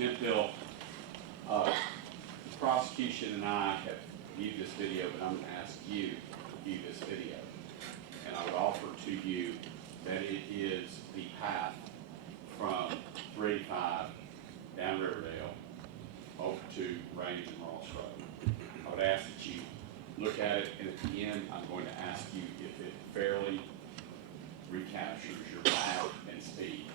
Hemphill, the prosecution and I have viewed this video, but I'm going to ask you to view this video. And I would offer to you that it is the path from 385 down Riverdale over to Range and Ross Road. I would ask that you look at it, and at the end, I'm going to ask you if it fairly recaptures your path and speeds.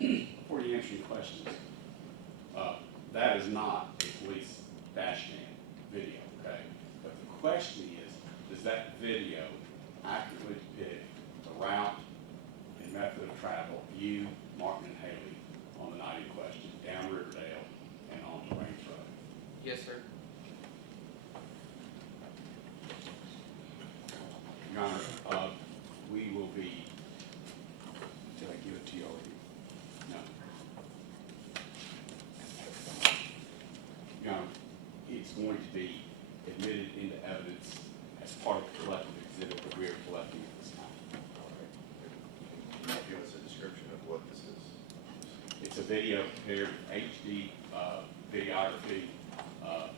Before you answer your questions, that is not a police dash cam video, okay? But the question is, does that video accurately depict the route and method of travel of you, Martin, and Haley on the night in question, down Riverdale and onto Range Road? Yes, sir. Your Honor, we will be. Did I give it to you already? No. Your Honor, it's going to be admitted into evidence as part of the collective exhibit that we are collecting at this time. Can you give us a description of what this is? It's a video prepared with HD videography.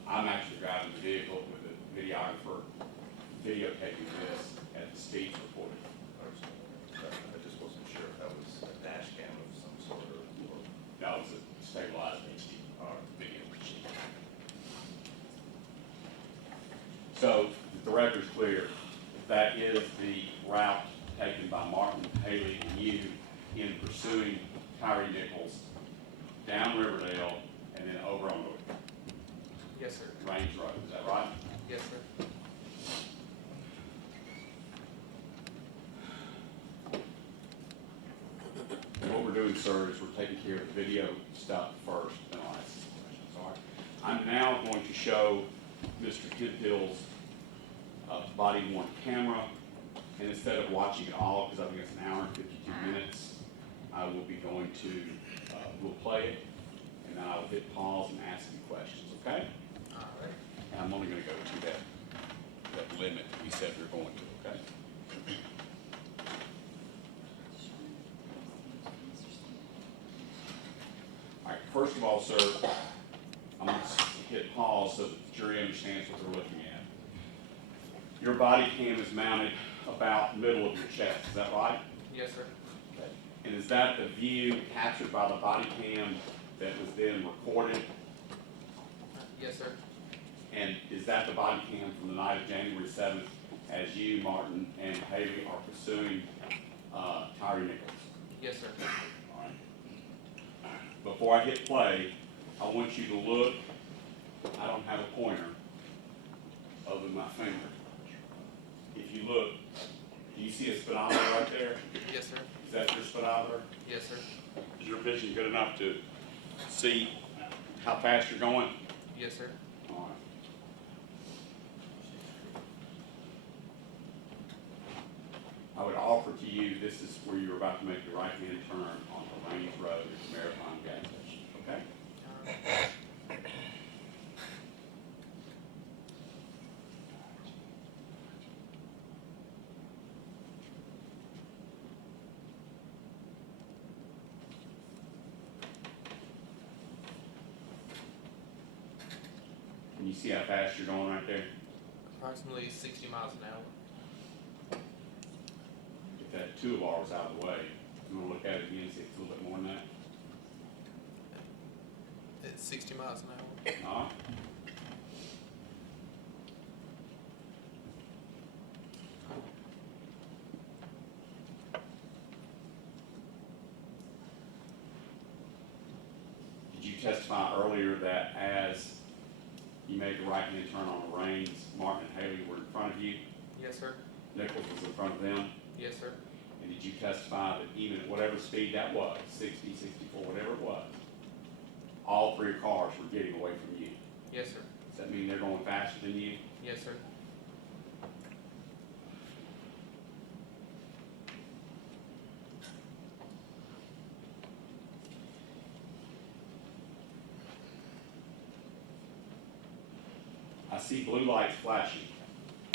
I'm actually driving the vehicle with a videographer videotaping this at the speeds reported. I just wasn't sure if that was a dash cam of some sort or. No, it's a stabilized HD video machine. So, if the record's clear, that is the route taken by Martin, Haley, and you in pursuing Tyre Nichols down Riverdale and then over on Yes, sir. Range Road. Is that right? Yes, sir. What we're doing, sir, is we're taking care of the video stuff first, then I'll ask some questions. All right. I'm now going to show Mr. Hemphill's body worn camera, and instead of watching it all, because I think it's an hour and 52 minutes, I will be going to, we'll play it, and then I'll hit pause and ask you questions, okay? All right. And I'm only gonna go to that limit that we said we we're going to, okay? All right, first of all, sir, I'm gonna hit pause so that the jury understands what they're looking at. Your body cam is mounted about the middle of your chest, is that right? Yes, sir. Okay. And is that the view captured by the body cam that was then recorded? Yes, sir. And is that the body cam from the night of January 7th as you, Martin, and Haley are pursuing Tyre Nichols? Yes, sir. All right. Before I hit play, I want you to look. I don't have a pointer other than my finger. If you look, do you see a speedometer right there? Yes, sir. Is that your speedometer? Yes, sir. Is your vision good enough to see how fast you're going? Yes, sir. All right. I would offer to you, this is where you're about to make your right-hand turn on the Range Road at the Marathon gas station, okay? All right. Can you see how fast you're going right there? Approximately 60 miles an hour. If that 2 bars out of the way, you want to look at it again, see if it's a little bit more than that? It's 60 miles an hour. All right. Did you testify earlier that as you made the right-hand turn on the reins, Martin and Haley were in front of you, Yes, sir. Nichols was in front of them? Yes, sir. And did you testify that even at whatever speed that was, 60, 64, whatever it was, all 3 cars were getting away from you? Yes, sir. Does that mean they're going faster than you? Yes, sir. I see blue lights flashing.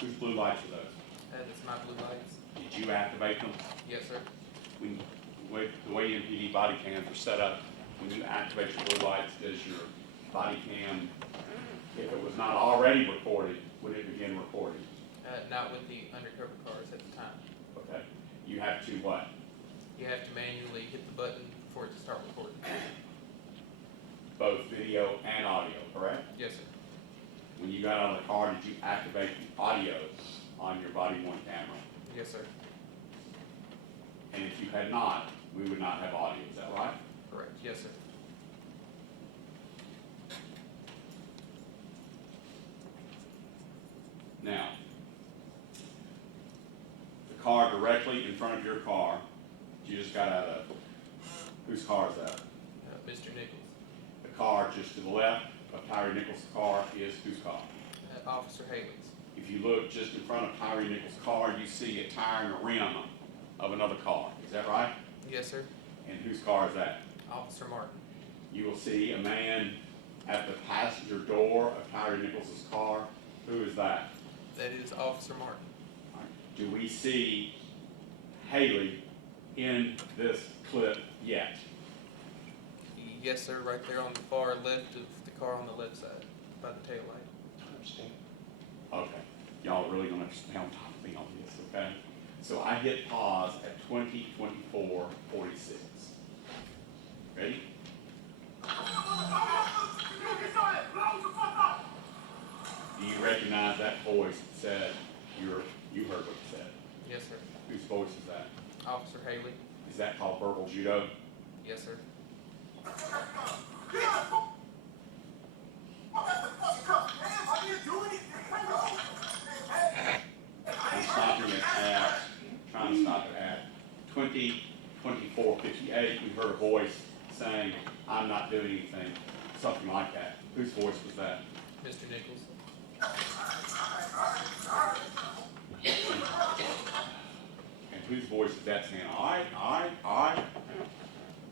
Whose blue lights are those? It's my blue lights. Did you activate them? Yes, sir. When, the way MPD body cams are set up, when you activate your blue lights, does your body cam, if it was not already recorded, would it begin recording? Not with the undercover cars at the time. Okay. You have to what? You have to manually hit the button for it to start recording. Both video and audio, correct? Yes, sir. When you got out of the car, did you activate the audio on your body-worn camera? Yes, sir. And if you had not, we would not have audio, is that right? Correct. Yes, sir. Now, the car directly in front of your car, you just got out of, whose car is that? Mr. Nichols. The car just to the left of Tyre Nichols' car is whose car? Officer Haley's. If you look just in front of Tyre Nichols' car, you see a tire and a rim of another car. Is that right? Yes, sir. And whose car is that? Officer Martin. You will see a man at the passenger door of Tyre Nichols' car. Who is that? That is Officer Martin. All right. Do we see Haley in this clip yet? Yes, sir. Right there on the far left of the car on the left side, by the tail light. I understand. Okay. Y'all really gonna have to stay on top of me on this, okay? So I hit pause at 20:24:46. Ready? Do you recognize that voice that said, you heard what it said? Yes, sir. Whose voice is that? Officer Haley. Is that called verbal judo? Yes, sir. I'm stopping it at, trying to stop it at 20:24:58. We heard a voice saying, I'm not doing anything. something like that. Whose voice was that? Mr. Nichols. And whose voice is that saying, I?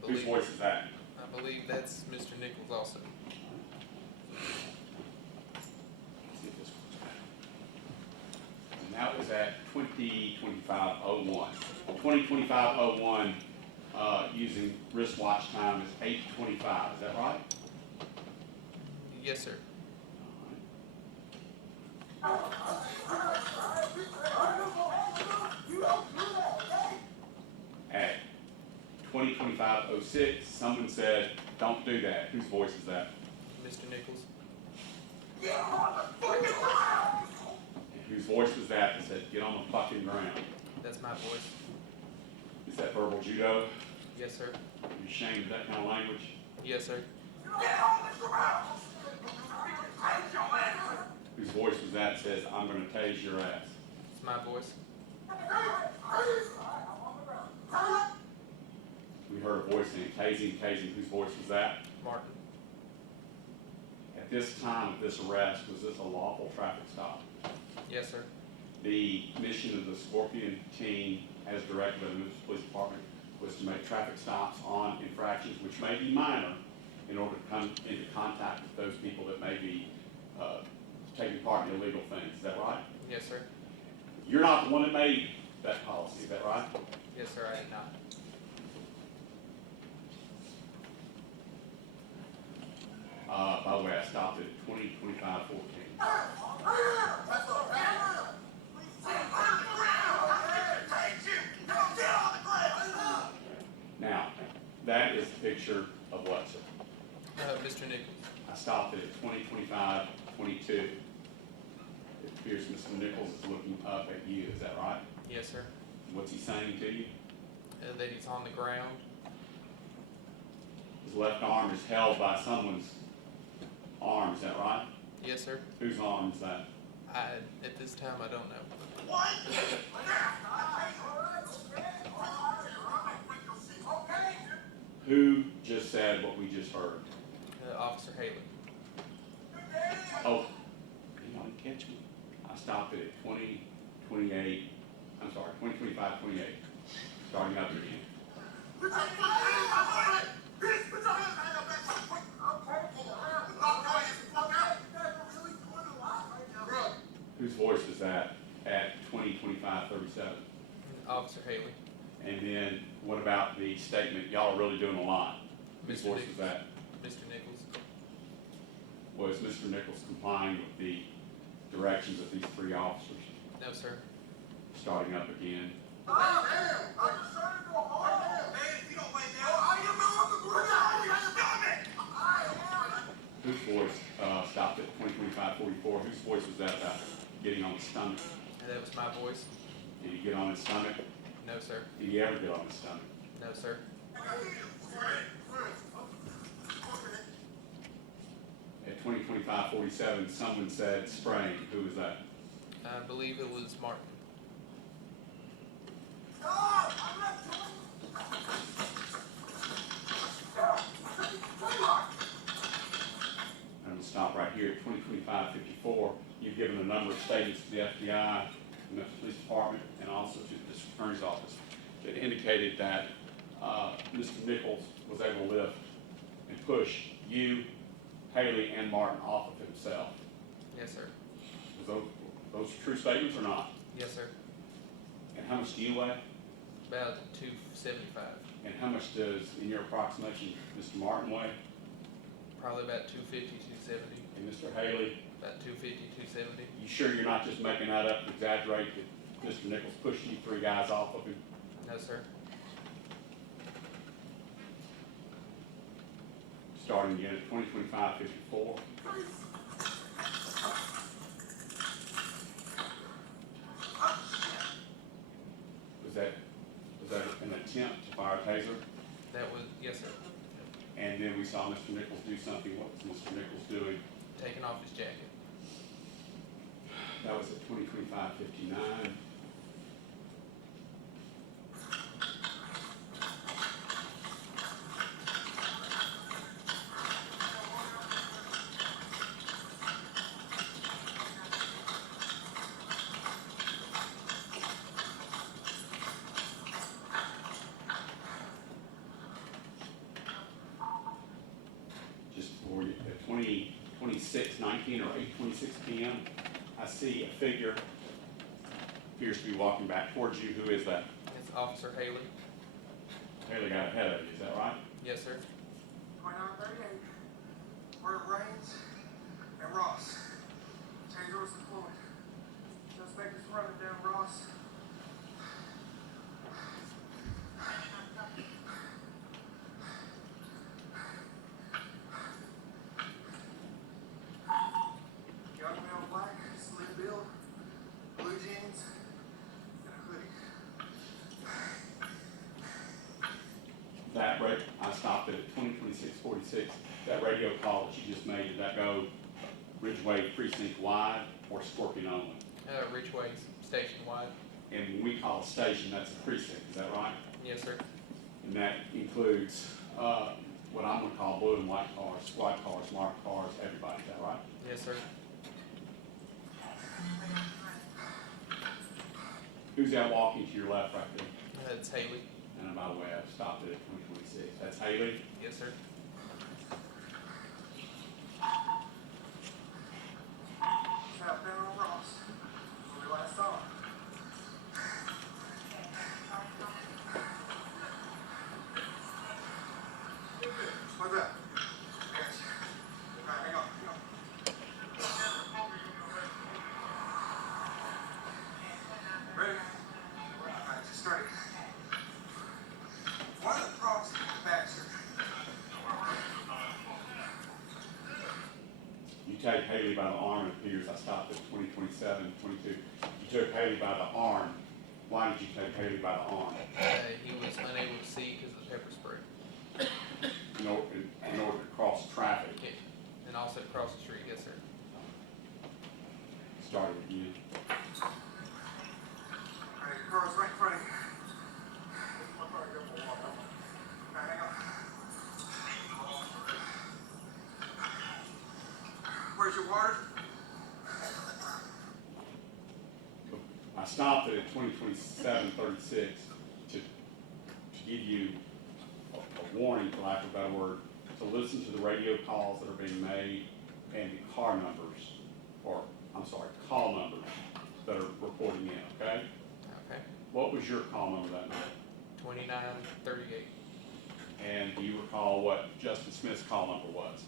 Whose Believe- voice is that? I believe that's Mr. Nichols also. Let's see if this works better. And that was at 2025-01. 2025-01, using wristwatch time is 8:25, is that right? Yes, sir. At 2025-06, someone said, don't do that. Whose voice is that? Mr. Nichols. And whose voice was that that said, get on the fucking ground? That's my voice. Is that verbal judo? Yes, sir. Are you ashamed of that kind of language? Yes, sir. Whose voice was that that says, I'm gonna tase your ass? It's my voice. We heard a voice saying, tasing. Whose voice was that? Martin. At this time of this arrest, was this a lawful traffic stop? Yes, sir. The mission of the Scorpion team, as directed by the Memphis Police Department, was to make traffic stops on infractions which may be minor in order to come into contact with those people that may be taking part in illegal things. Is that right? Yes, sir. You're not the one that made that policy, is that right? Yes, sir. I did not. By the way, I stopped at 2025-14. Now, that is a picture of what, sir? Mr. Nichols. I stopped it at 2025-22. It appears Mr. Nichols is looking up at you, is that right? Yes, sir. What's he saying to you? That he's on the ground. His left arm is held by someone's arm, is that right? Yes, sir. Whose arm is that? At this time, I don't know. Who just said what we just heard? Officer Haley. Oh, you don't catch me. I stopped it at 2025-28, starting up again. Whose voice was that at 2025-37? Officer Haley. And then what about the statement, y'all are really doing a lot? Whose Mr. voice Nichols. was that? Mr. Nichols. Was Mr. Nichols complying with the directions of these three officers? No, sir. Starting up again. Whose voice stopped at 2025-44? Whose voice was that about getting on his stomach? That was my voice. Did he get on his stomach? No, sir. Did he ever get on his stomach? No, sir. At 2025-47, someone said spraying. Who was that? I believe it was Martin. I'm going to stop right here at 2025-54. You've given a number of statements to the FBI, the Memphis Police Department, and also to the District Attorney's Office that indicated that Mr. Nichols was able to lift and push you, Haley, and Martin off of himself. Yes, sir. Was those true statements or not? Yes, sir. And how much do you weigh? About 275. And how much does, in your approximation, Mr. Martin weigh? Probably about 250, 270. And Mr. Haley? About 250, 270. You sure you're not just making that up to exaggerate that Mr. Nichols pushed you three guys off of him? No, sir. Starting again at 2025-54. Was that an attempt to fire a taser? That was, yes, sir. And then we saw Mr. Nichols do something. What was Mr. Nichols doing? Taking off his jacket. That was at 2025-59. 8:26:19 or 8:26 p.m., I see a figure appears to be walking back towards you. Who is that? It's Officer Haley. Haley got ahead of you, is that right? Yes, sir. 2938, where it rains and Ross. Taser was deployed. Suspect is running down Ross. Young male, black, slim build, blue jeans, and a hoodie. That rate, I stopped it at 20:26:46. That radio call that you just made, did that go Ridgeway precinct wide or Scorpion only? Ridgeway's station wide. And when we call a station, that's a precinct, is that right? Yes, sir. And that includes, what I'm gonna call blue and white cars, squad cars, marked cars, everybody, is that right? Yes, sir. Who's that walking to your left right there? It's Haley. And by the way, I've stopped it at 20:26. That's Haley. Yes, sir. Southbound on Ross. Where we last saw him. What's up? Yes. All right, hang on. Ready? All right, just started. One of the props in the back, sir. You take Haley by the arm, it appears I stopped at 20:27:22. You took Haley by the arm. Why did you take Haley by the arm? He was unable to see because of the pepper spray. In order to cross traffic. Yeah. And also across the street. Yes, sir. Started again. All right, your car's right in front of you. My car, go for a walk. All right, hang on. Where's your water? I stopped it at 20:27:36 to give you a warning, for lack of a better word, to listen to the radio calls that are being made and the car numbers, or, I'm sorry, call numbers that are reporting in, okay? Okay. What was your call number that night? 2938. And do you recall what Justin Smith's call number was?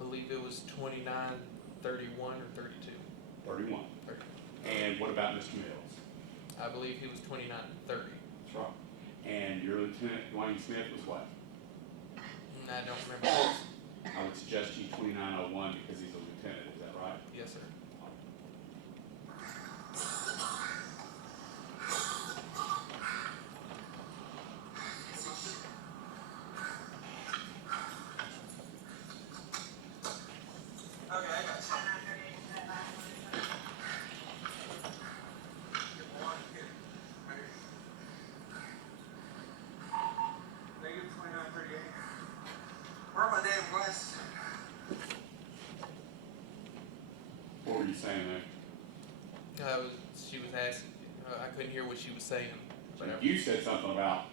I believe it was 2931 or 32. 31. 30. And what about Mr. Mills? I believe he was 2930. That's right. And your Lieutenant Dwayne Smith was what? I don't remember. I would suggest you 2901 because he's a lieutenant, is that right? Yes, sir. Okay, I got you. Get one, here. Right here. Negative 2938. Where are my damn glasses? What were you saying there? She was asking. I couldn't hear what she was saying. But You said something about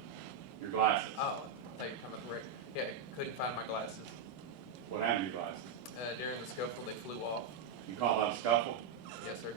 your glasses. oh, I thought you were talking about the radio. Yeah, couldn't find my glasses. What happened to your glasses? During the scuffle, they flew off. You call that a scuffle? Yes, sir.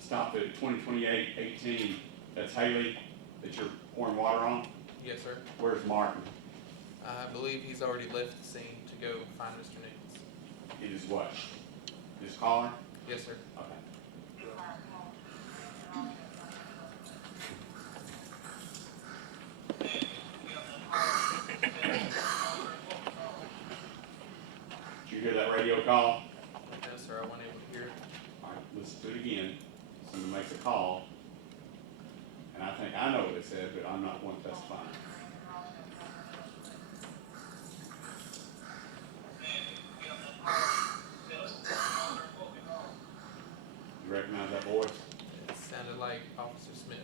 Stopped at 20:28:18. That's Haley that you're pouring water on? Yes, sir. Where's Martin? I believe he's already left the scene to go find Mr. Nichols. He is what? His caller? Yes, sir. Okay. Did you hear that radio call? No, sir. I wasn't able to hear it. All right, listen to it again. Someone makes a call. And I think I know what it said, but I'm not one testifying. You recognize that voice? It sounded like Officer Smith.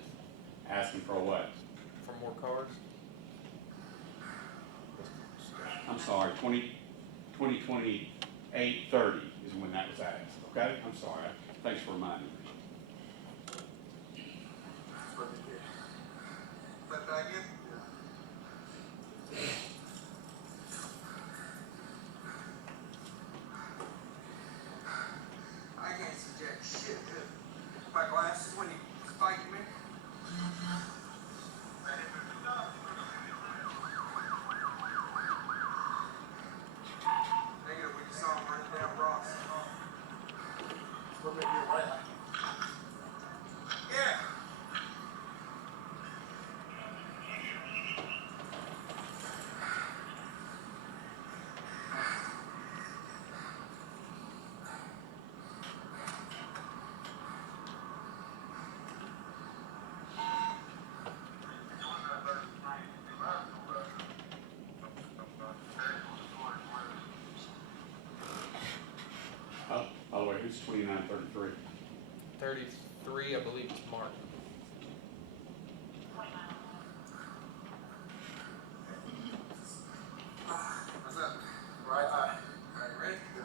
Asking for what? For more cars? I'm sorry, 2028-30 is when that was asked, okay? I'm sorry, thanks for reminding me. Flip back in. I can't see jack shit, dude. My glasses when you fighting me. Negative, we just saw him running down Ross. Look at your right. Yeah. By the way, who's 2933? 33, I believe it's Mark. What's up? Right eye. Alright, ready? Go.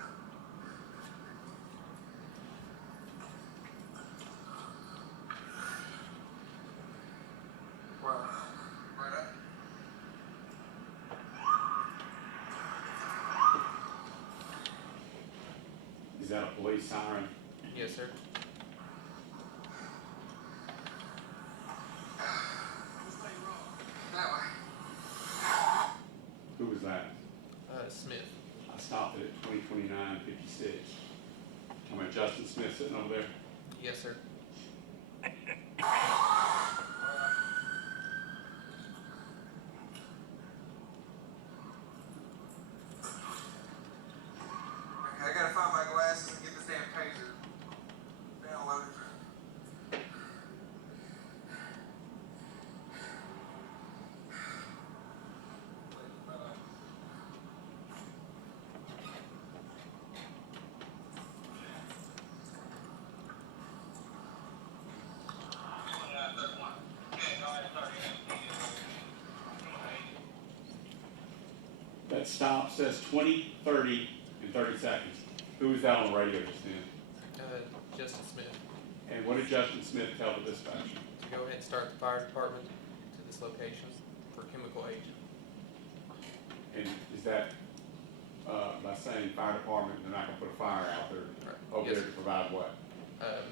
Right eye. Right eye. Is that a police siren? Yes, sir. That way. Who was that? Smith. I stopped it at 2029-56. Talking about Justin Smith sitting over there? Yes, sir. I gotta find my glasses and get this damn taser downloaded. That stop says 20, 30, and 30 seconds. Who was that on the radio just then? Justin Smith. And what did Justin Smith tell the dispatcher? To go ahead and start the fire department to this location for chemical agent. And is that, by saying fire department, they're not gonna put a fire out there Right. over Yes, there to provide what?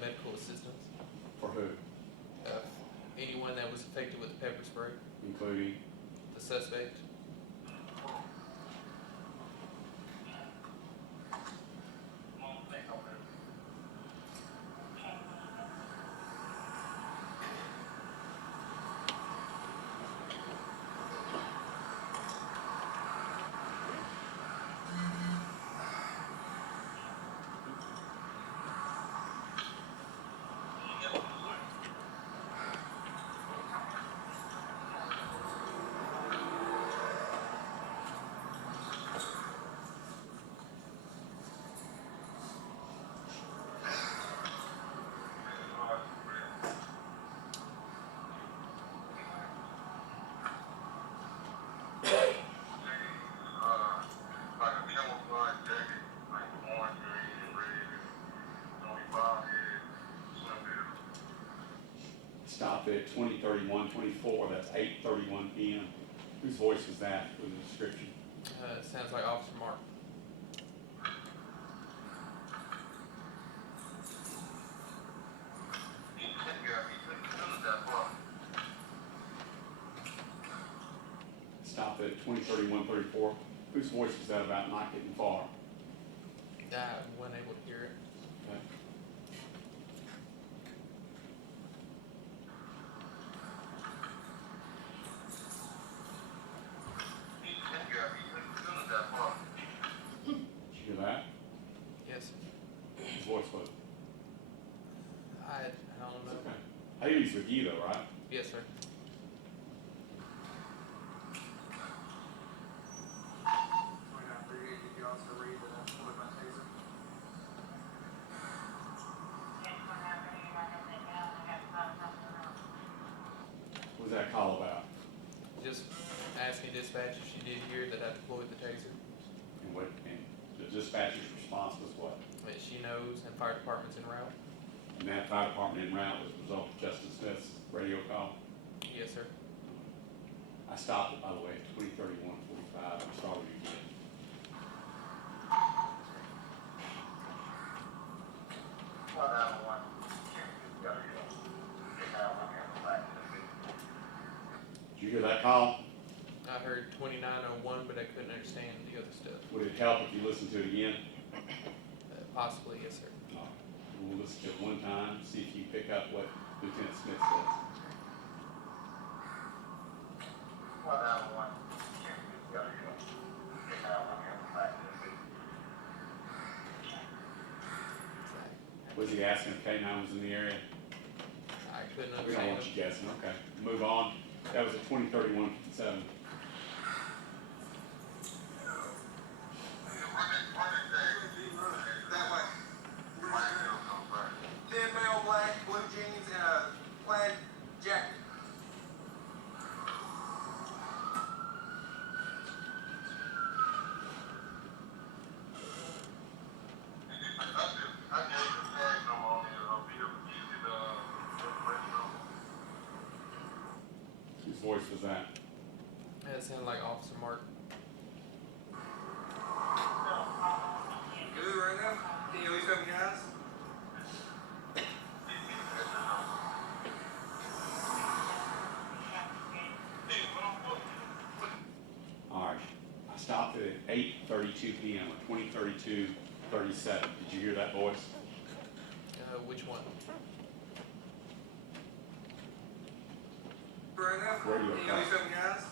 medical assistance. For who? Anyone that was affected with the pepper spray, Including? the suspect. Stopped at 20:31:24. That's 8:31 p.m. Whose voice was that with the description? Sounds like Officer Mark. Stopped at 20:31:34. Whose voice was that about not getting far? I wasn't able to hear it. Okay. Did you hear that? Yes. His voice was. I don't know. Okay. I think he's with you though, right? Yes, sir. Did you also read that I pulled my taser? What was that call about? Just asking dispatcher, she did hear that I deployed the taser. And the dispatcher's response was what? That she knows and fire department's en route. And that fire department en route was a result of Justin Smith's radio call. Yes, sir. I stopped it, by the way, at 20:31:45. I'm sorry again. Did you hear that call? I heard 2901, but I couldn't understand the other stuff. Would it help if you listened to it again? Possibly, yes, sir. We'll listen to it one time, see if you pick up what Lieutenant Smith says. Was he asking if K9 was in the area? I couldn't We don't understand want him. you guessing. Okay, move on. That was at 20:31:57. That way. 10 male black, blue jeans, and a plaid jacket. Whose voice was that? That sounded like Officer Mark. Good right now? Can you at least open your eyes? All right. I stopped it at 8:32 p.m. or 20:32:37. Did you hear that voice? Which one? Right now? Radio Can you at least open your eyes?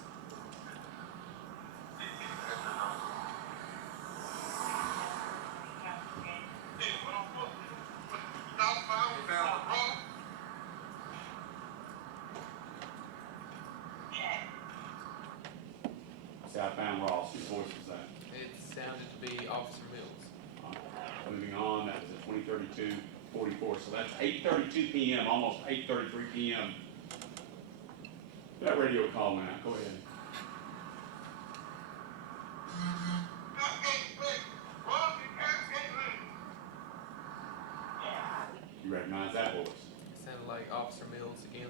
Southbound Ross. Whose voice was that? It sounded to be Officer Mills. Moving on, that was at 20:32:44. So that's 8:32 p.m., almost 8:33 p.m. That radio call went out. Go ahead. You recognize that voice? It sounded like Officer Mills again.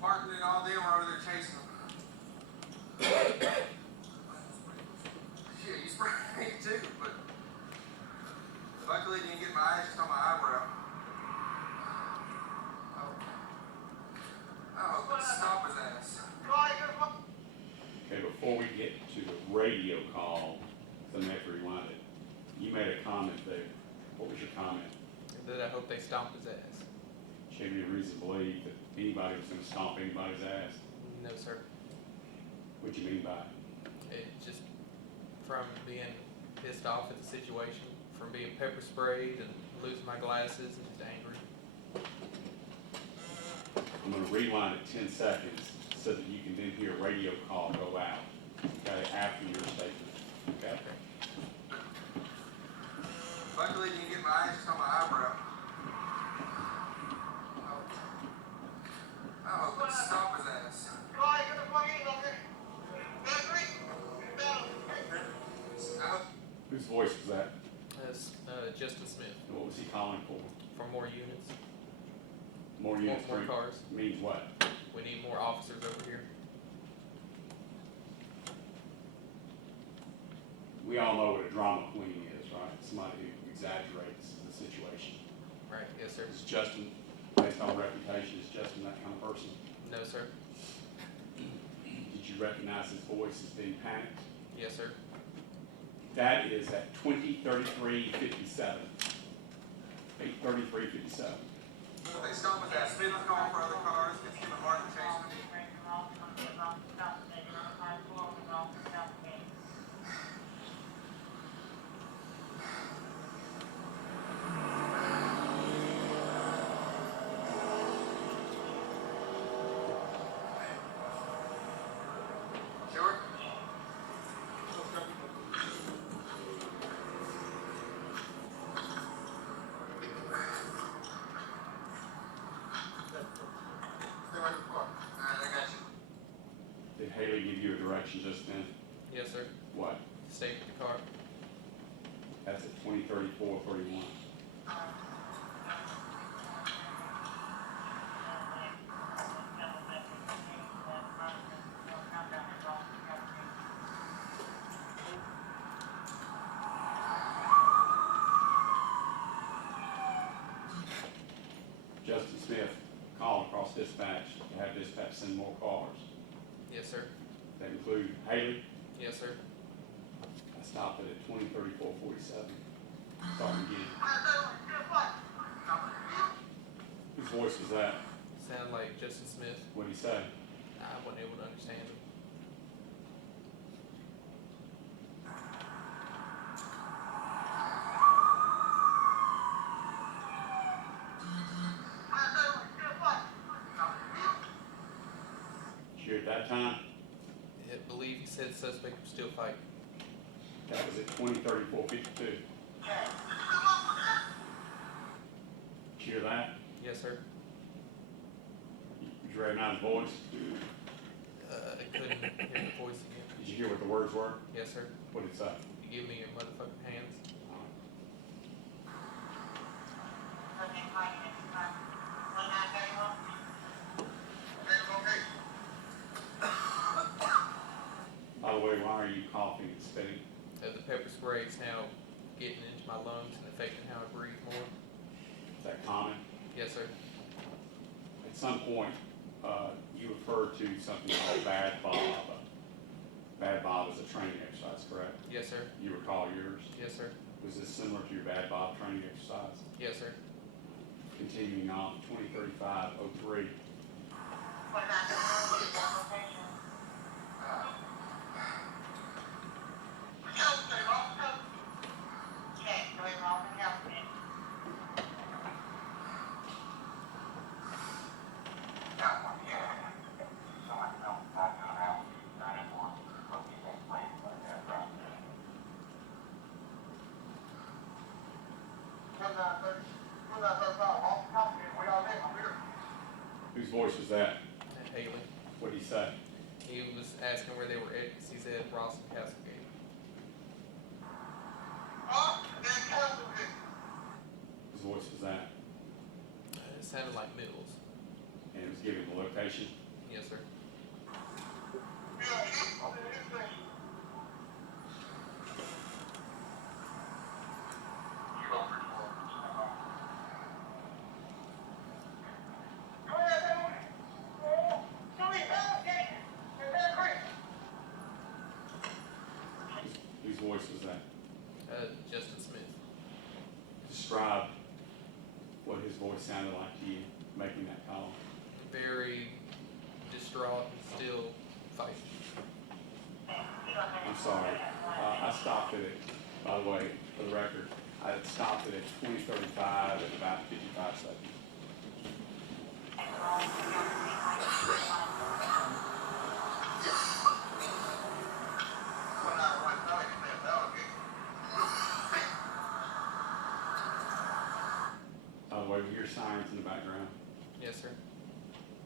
Martin and all them are over there chasing them. Shit, you sprayed me too, but luckily you didn't get my ashes on my eyebrow. I hope it stop his ass. Okay, before we get to the radio call, so I have to rewind it. You made a comment there. What was your comment? That I hope they stomp his ass. Should you have reason to believe that anybody was going to stomp anybody's ass? No, sir. What do you mean by it? It just from being pissed off at the situation, from being pepper sprayed and losing my glasses and just angry. I'm going to rewind it 10 seconds so that you can then hear a radio call go out, okay, after your statement, okay? Luckily you didn't get my ashes on my eyebrow. I hope it stop his ass. Whose voice was that? That's Justin Smith. And what was he calling for? For more units. More units? More for- cars. Means what? We need more officers over here. We all know what a drama queen is, right? Somebody who exaggerates the situation. Right, yes, sir. Is Justin, based on reputation, is Justin that kind of person? No, sir. Did you recognize his voice as being panicked? Yes, sir. That is at 20:33:57. 8:33:57. They stop at that speed car for other cars, it's gonna hard to chase them. Sure. Stay right in the car. Alright, I got you. Did Haley give you a direction just then? Yes, sir. What? Stay with the car. That's at 20:34:31. Justin Smith called across dispatch to have dispatch send more cars. Yes, sir. That include Haley. Yes, sir. I stopped it at 20:34:47. Starting again. Whose voice was that? Sound like Justin Smith. What'd he say? I wasn't able to understand him. Did you hear at that time? I believe he said the suspect was still fighting. That was at 20:34:52. Did you hear that? Yes, sir. Did you recognize the voice? I couldn't hear the voice again. Did you hear what the words were? Yes, sir. What did it say? You give me your motherfucking hands. By the way, why are you coughing and spitting? The pepper spray is now getting into my lungs and affecting how I breathe more. Is that common? Yes, sir. At some point, you referred to something called Bad Bob. Bad Bob is a training exercise, correct? Yes, sir. You recall yours? Yes, sir. Was this similar to your Bad Bob training exercise? Yes, sir. Continuing on, 20:35:03. Whose voice was that? Haley. What did he say? He was asking where they were at because he's at Ross and Castlegate. Whose voice was that? It sounded like Mills. And it was giving the location. Yes, sir. Whose voice was that? Justin Smith. Describe what his voice sounded like to you making that call. Very distraught and still fighting. I'm sorry. I stopped it at, by the way, for the record, I stopped it at 20:35 and about 55 seconds. By the way, we hear sirens in the background. Yes, sir.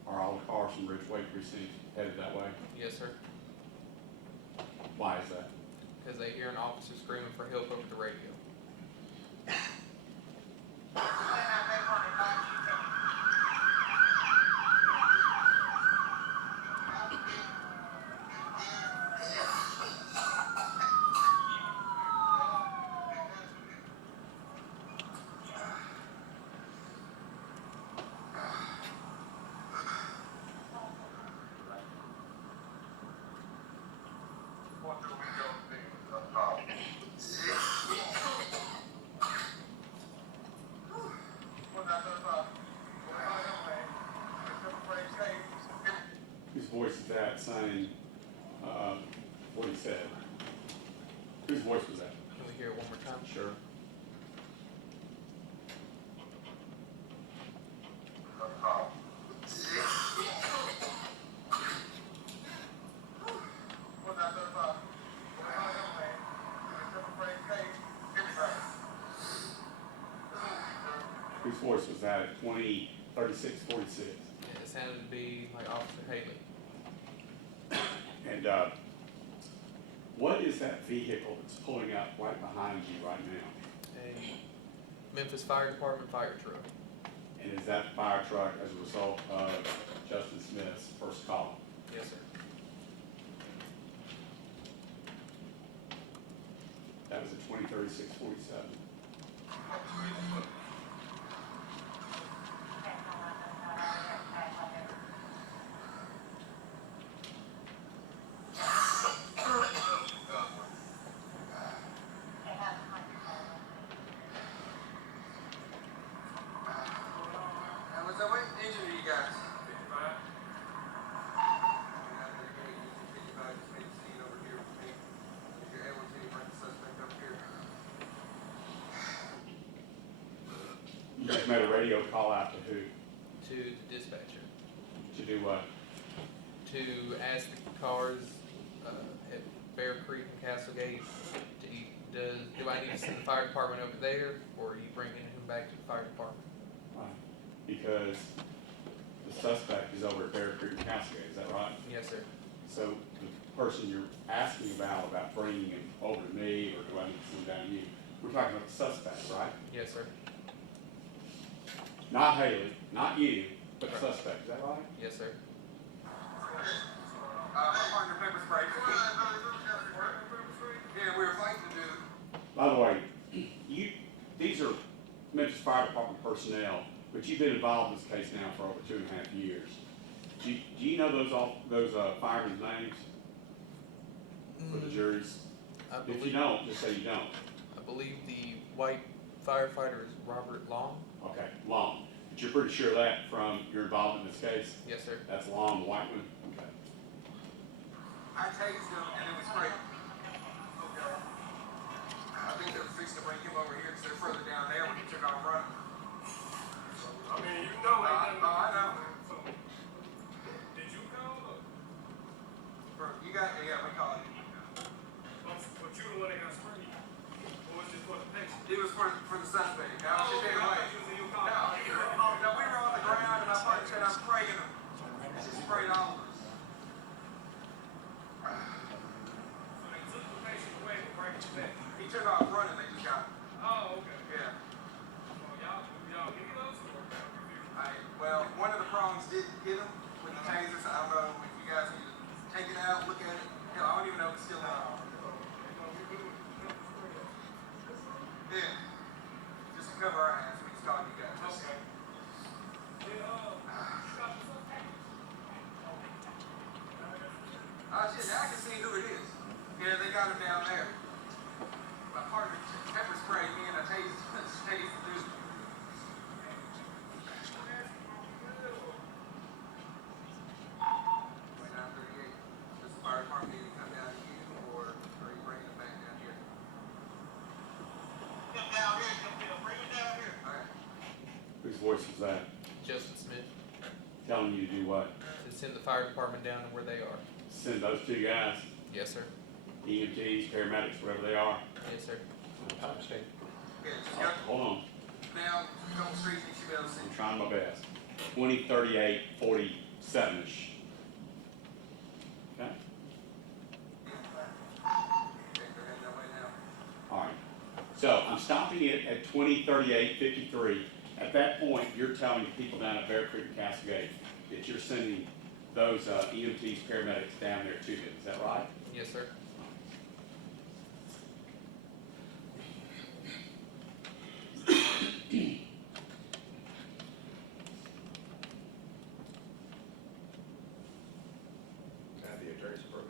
Are all the cars from Ridgeway Precinct headed that way? Yes, sir. Why is that? Because they hear an officer screaming for help over the radio. What do we go? is that saying, what he said? Whose voice was that? Can we hear it one more time? Sure. Whose voice was that at 20, 36, 46? And it sounded to be like Officer Haley. And what is that vehicle that's pulling up right behind you right now? A Memphis Fire Department fire truck. And is that fire truck as a result of Justin Smith's first call? Yes, sir. That was at 20, 36, 47. You just made a radio call out to who? To the dispatcher. To do what? To ask the cars at Bear Creek and Castlegate, do I need to send the fire department over there, or are you bringing him back to the fire department? Because the suspect is over at Bear Creek and Cascade, is that right? Yes, sir. So the person you're asking about bringing him over to me, or do I need to send down to you? We're talking about the suspect, right? Yes, sir. Not Haley, not you, but the suspect, is that right? Yes, sir. Under pepper spray. Yeah, we were fighting to do. By the way, these are Memphis Fire Department personnel, but you've been involved in this case now for over 2.5 years. Do you know those firemen's names for the juries? If you don't, just say you don't. I believe the white firefighter is Robert Long. Okay, Long. But you're pretty sure of that from your involvement in this case? Yes, sir. That's Long, the white one? Okay. I tased him and it was sprayed. Okay. I think they were fixing to bring him over here because they're further down there when he took off running. I mean, you know it. No, I know. So, did you call or? You got, yeah, we called it. But you the one that got sprayed? Or was it for the patient? It was for the suspect. I was just I away. thought you was in your car. No, we were on the ground and I thought he said I'm spraying him. He sprayed all of us. So they took the patient away and bring it back. He took off running, they just got him. Oh, okay. Yeah. So y'all give me those or? Well, one of the prongs did hit him with the taser, so I don't know if you guys need to take it out, look at it. Hell, I don't even know if it's still on. Yeah. Just to cover our ass, we just called you guys. Okay. I can see who it is. Yeah, they got him down there. My partner pepper sprayed me and I tased the dude. 2938. Does the fire department need to come down to you, or are you bringing it back down here? Come down here, bring it down here. Okay. Whose voice was that? Justin Smith. Telling you to do what? To send the fire department down to where they are. Send those two guys, Yes, sir. EMTs, paramedics, wherever they are. Yes, sir. Yeah, just Oh, go hold on, down, couple streets, you should be able to see. I'm trying my best. 20, 38, 47-ish. Okay? Okay, they're heading that way now. All right. So I'm stopping it at 20, 38, 53. At that point, you're telling the people down at Bear Creek and Cascade that you're sending those EMTs, paramedics down there to them. Is that right? Yes, sir. Can I have the attorney's report?